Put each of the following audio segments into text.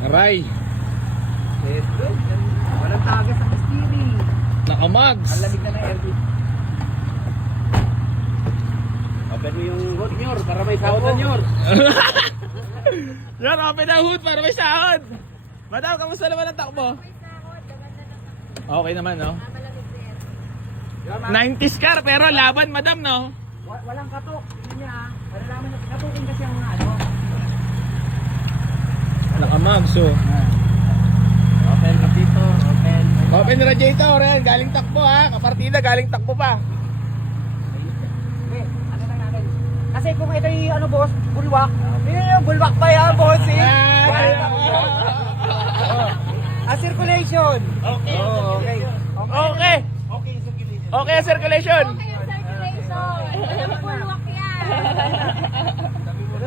Aray. Walang tagas sa steering. Nakamags. Ang lamig na ng air. Open mo yung hood nyor para may sahod na nyor. Yan, open na hood para may sahod. Madam, kamusta naman ang takbo? Okay naman, no? 90s car, pero laban, madam, no? Walang katok. Hindi niya ha. Malalaman na katukin kasi ang ano. Nakamags, oh. Open ka dito. Open. Open radiator, yan. Galing takbo, ha? Kapartida, galing takbo pa. Okay, ano lang natin. Kasi kung ito yung ano boss, bulwak. Yun yung bulwak pa yan boss eh. Circulation. Okay. Oh, okay. Okay. Okay, circulation. Okay yung circulation. Bulwak yan.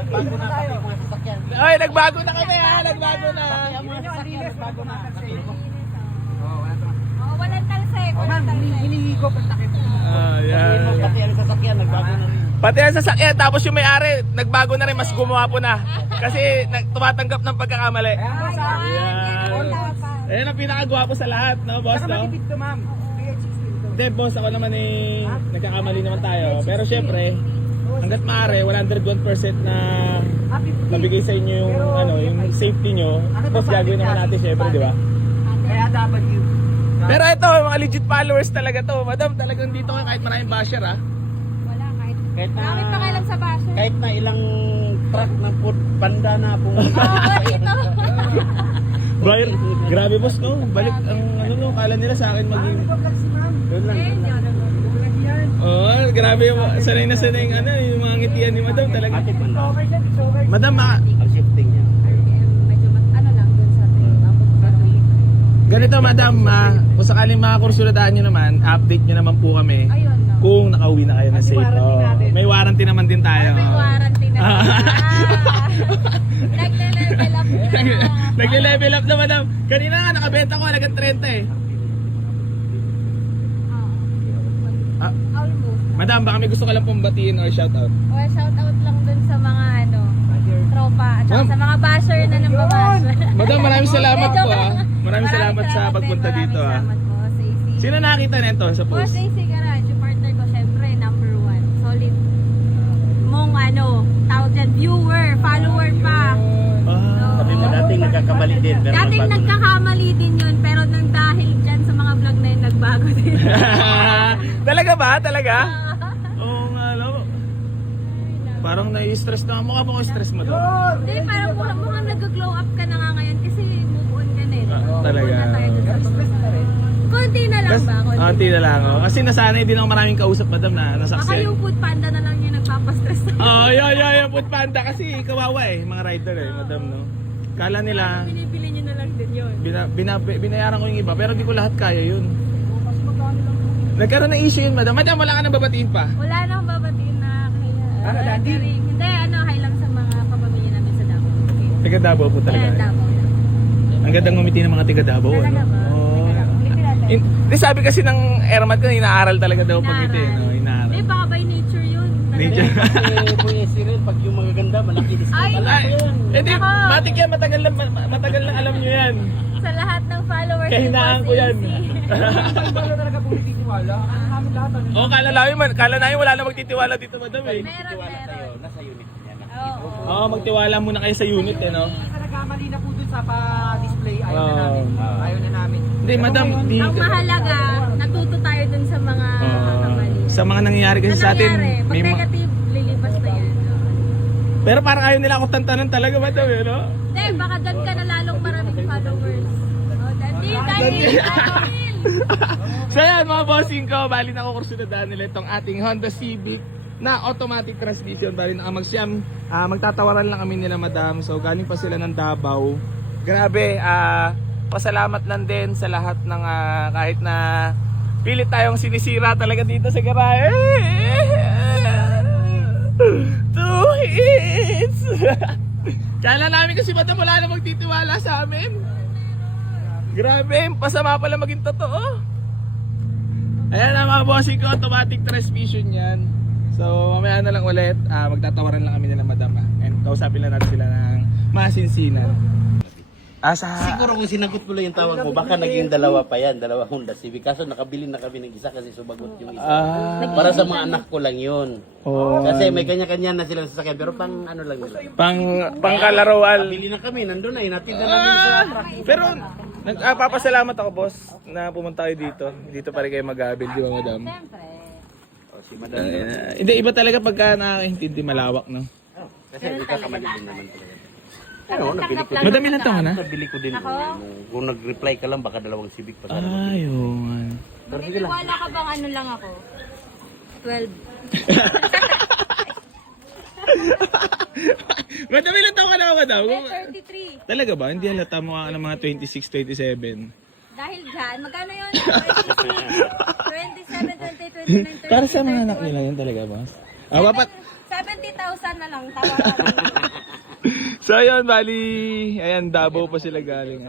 Bago na tayo. Ay, nagbago na kami, ha? Nagbago na. Bago na kasi. Oh, walang talsik. Oh, ma'am, hinihigop ang takip. Yan. Pati ang sasakyan, nagbago na rin. Pati ang sasakyan, tapos yung may-ari, nagbago na rin, mas gumawa po na. Kasi tumatanggap ng pagkakamali. Ayan boss ha. Ayan ang pinakagwapo sa lahat, no, boss, Saka no? matipid to ma'am. Hindi, boss, ako naman eh, nagkakamali naman tayo. Pero syempre, hanggat maaari, 101% na nabigay sa inyo yung, ano, yung safety nyo. Boss, gagawin naman natin syempre, di ba? Kaya W. Pero ito, mga legit followers talaga to. Madam, talagang dito kayo kahit maraming basher, ha? Wala, kahit. Kahit na, Bakit pa kailan sa basher? kahit na ilang truck ng food panda na po. Oo, dito. Brian, grabe boss, no? Balik ang ano, no? Kala nila sa akin maging... Yun lang. Oh, grabe yung sanay na sanay yung, ano, yung mga ngitian ni madam talaga. Ate panda. Madam, Ang shifting niya. Medyo ano lang dun sa trip. ganito madam, kung sakaling makakursuladaan nyo naman, update nyo naman po kami Ayun, no. kung nakauwi na kayo na safe. warranty natin. May warranty naman din tayo. May warranty na. Nagle-level up na. Nagle-level up na madam. Kanina nga nakabenta ko halagang 30 eh. Ah, Almost. madam, baka may gusto ka lang pong batiin or shoutout. Well, shout out lang dun sa mga ano, tropa at saka Ma'am. sa mga basher na nambabasher. Madam, maraming salamat Medyo po, lang. Maraming salamat sa din, pagpunta dito, Maraming salamat po sa AC. Sino nakita nito sa Boss post? AC Garage, yung partner ko syempre, number 1. Solid mong ano, tawag dyan, viewer, follower pa. Sabi mo dating nagkakamali din. Pero Dating nagbago na. nagkakamali din yun, pero nang dahil dyan sa mga vlog na yun, nagbago din. Talaga ba? Talaga? Oo nga, alam mo. Parang nai-stress na. Mukha mo ko stress mo doon. Hindi, parang mukhang nag-glow up ka na nga ngayon kasi move on ka na eh. Talaga. Move on na tayo dun sa business. Konti na lang ba? Konti na lang. Oh. Kasi nasanay din ako maraming kausap, madam, na Baka nasaksen. yung food panda na lang yung nagpapastress. Oh, yun, food panda. Kasi kawawa eh, mga rider eh, madam, no? Kala nila, Binibili nyo na lang din yun. binayaran ko yung iba, pero di ko lahat kaya yun. Nagkaroon ng issue yun, madam. Madam, wala ka nang babatiin pa. Wala na akong babatiin na kaya. Ano, Dandy? Hindi, ano, hi lang sa mga kapamilya namin sa Davao. Okay. Taga Davao po Kaya talaga. Davao. Ang gandang ngumiti ng mga taga Davao, ano? Talaga ba? Oo. Teka lang, ulitin natin. Di sabi kasi ng airmat ko, inaaral talaga daw pag ngiti, no? Inaaral. Hindi, baka by nature yun. Talaga. Nature. Kasi Kuya Cyril, pag yung magaganda, malaki discount. Ay, Ay, hindi, Ako. matik yan, matagal lang alam nyo yan. Sa lahat ng followers Kahinaan ni ko yan. Boss AC. Wala talaga po titiwala. Ano namin lahat? Ano? Oh, kala namin wala na magtitiwala dito, madam eh. Meron, meron. Nasa unit niya. Oo. Oo, magtiwala muna kayo sa unit eh, no? Sa nagkamali na po dun sa pa-display, ayaw na Oo. namin. Ayaw na namin. Hindi, madam, di... Ang mahalaga, natuto tayo dun sa mga kamali. Sa mga nangyayari kasi sa atin, Pag may negative, lilipas na yan. pero parang ayaw nila ako tantanan talaga, madam eh, no? Hindi, baka dyan ka na lalong maraming followers. Oh, Daniel! So yan mga bossing ko, bali na kukursunadaan nila itong ating Honda Civic na automatic transmission. Bali na magsyam, magtatawaran lang kami nila madam. So galing pa sila ng Davao. Grabe, pasalamat lang din sa lahat ng kahit na pilit tayong sinisira talaga dito sa garahe. 2 hits! Kala namin kasi madam wala na magtitiwala sa amin. Grabe, pasama pala maging totoo. Ayan na mga bossing ko, automatic transmission yan. So mamaya na lang ulit, magtatawaran lang kami nila madam. And kausapin lang natin sila ng masinsinan. Siguro kung sinagot ko lang yung tawag mo, baka naging dalawa pa yan, dalawa Honda Civic. Kaso nakabili na kami ng isa kasi sumagot yung isa. Para sa mga anak ko lang yun. Oh. Kasi may kanya-kanya na silang sasakyan, pero pang ano lang nila. Pangkalaruan. Bili na kami, nandun na, inatid na namin sa truck. Pero papasalamat ako boss na pumunta kayo dito. Dito pa rin kayo mag-abil, di ba madam? Siyempre. O, si Madam. Hindi, iba talaga pagka nakakaintindi malawak, no? Kasi hindi ka kamali din naman talaga. Ano, nabili ko din. Madam, ilan taon ka na? Nabili ko din. Kung nag-reply ka lang, baka dalawang Civic pa sana. Ay, oo nga. Naniniwala ka bang ano lang ako? 12. Madam, ilan taon ka na madam? 33. Talaga ba? Hindi halata mo ka ng mga 26, 27. Dahil dyan, magkano yun? 26, 27, 28, 29, 30. Para sa mga anak nila yun talaga, boss? Dapat 70,000 na lang tawaran. So ayun, bali, ayan, Davao pa sila galing.